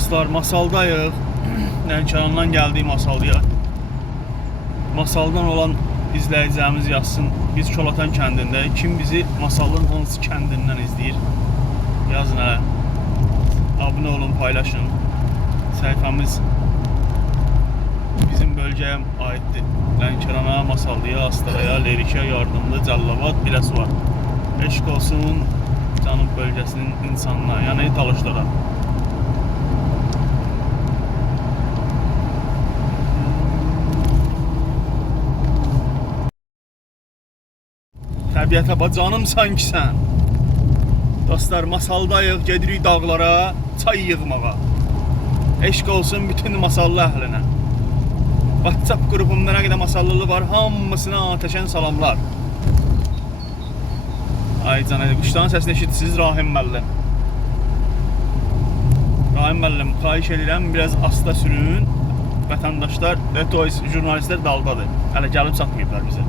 Dostlar, Masaldayıq. Lənkərandan gəldik Masallıya. Masaldan olan izləyicilərimiz yazsın. Biz Kolatan kəndindəyik. Kim bizi Masallın hansı kəndindən izləyir? Yazın hələ. Abunə olun, paylaşın. Səhifəmiz bizim bölgəyə aiddir. Lənkərana, Masallıya, Astaraya, Lerikə, Yardımlı, Cəllabad, Biləsi var. Eşq olsun Cənub bölgəsinin insanına, yəni talışlara. Təbiətə bacanım sanki sən. Dostlar, Masaldayıq, gedirik dağlara, çay yığmağa. Eşq olsun bütün Masallı əhlinə. WhatsApp qrupumda nə qədər Masallılı var, hamısına ateşən salamlar. Ay canım, quşların səsini eşitsiz Rahim müəllim. Rahim müəllim, xahiş edirəm, biraz asta sürün. Vətəndaşlar, jurnalistlər daldadır. Hələ gəlib çatmayıblar bizə.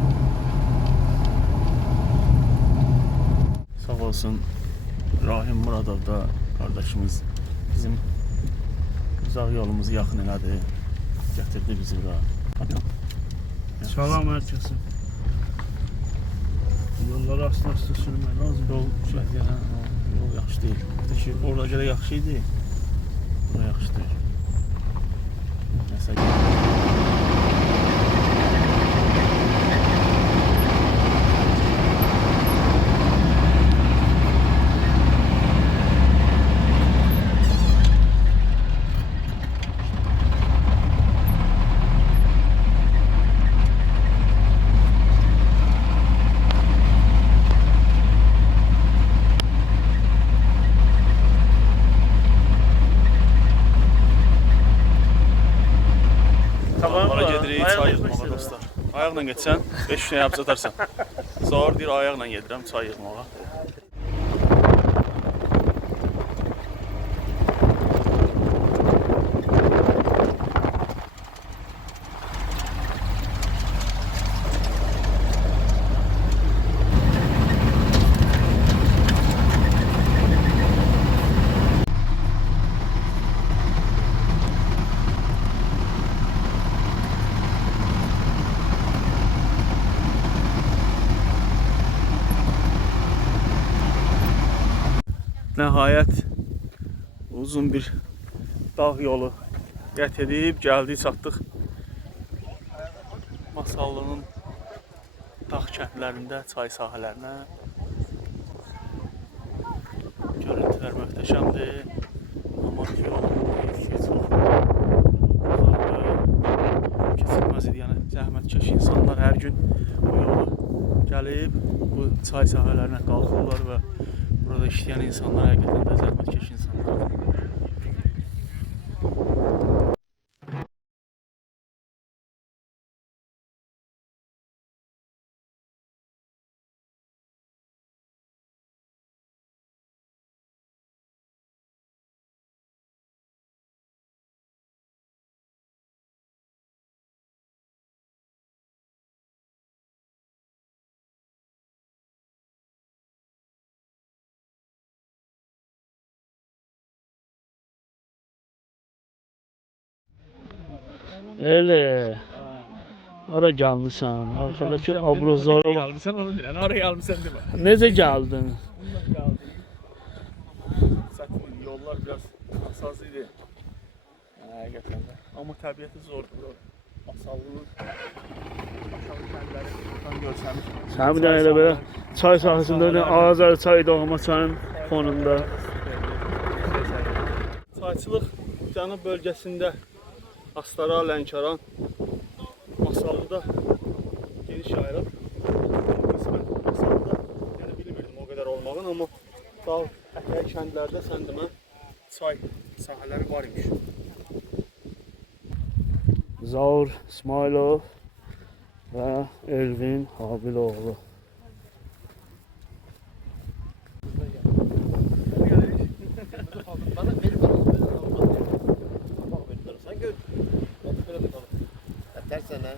Sağ olsun Rahim Muradov da kardeşimiz bizim uzaq yolumuzu yaxın elədi. Gətirdi bizi bura. Salam herkese. Yolları asla sürmək lazım. Yol yaxşı deyil. Orada görə yaxşı idi. Bura yaxşı deyil. Məsələn. Ayaqla geçsən, 5 gün yapıb satarsan. Sonra deyir, ayaqla gedirəm çay yığmağa. Nəhayət uzun bir dağ yolu qət edib, gəldik, çatdıq Masallının dağ kəndlərində, çay sahələrinə. Görüntülər möhtəşəmdir. Amma yol keçilməz idi, yəni zəhmətkeş insanlar hər gün bu yolu gəlib, bu çay sahələrinə qalxırlar və burada işleyen insanlar hakikaten de zahmetkeş insanlar. Öyle. Ara gelmişsen. Arkadaki abrozlar. Gelmişsen onu dile. Oraya gelmişsen değil mi? Nece geldin? Yollar biraz hassasıydı. Hakikaten de. Ama tabiatı zordu. Masallının şarkıları görsəmiş. Sen bir tane böyle çay sahasında öyle Azər çay doğma çayın fonunda. Çayçılıq Cənub bölgəsində Astara, Lənkəran, Masallıda geniş yayılıb. Masallıda yəni bilmirdim o qədər olmağın, amma dağ ətəyi kəndlərdə sən demə çay sahələri var imiş. Zaur İsmailov ve Elvin Habiloğlu. Tersene.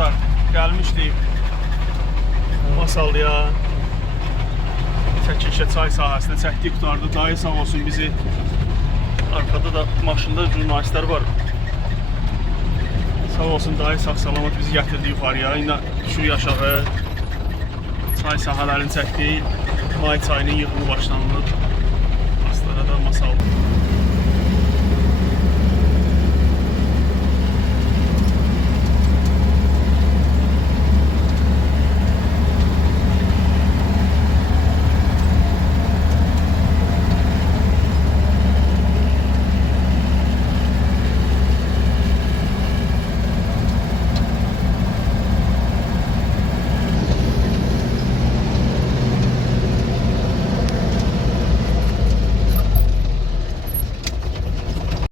dostlar, gəlmişdik Masallıya. Çəkilişə çay sahəsində çəkdik qutardı. Dayı sağ olsun bizi. Arkada da maşında jurnalistlər var. Sağ olsun dayı sağ-salamat bizi gətirdi yuxarıya. İndi düşürük aşağı. Çay sahələrini çəkdik. May çayının yığımı başlanılır. Aslara da Masal.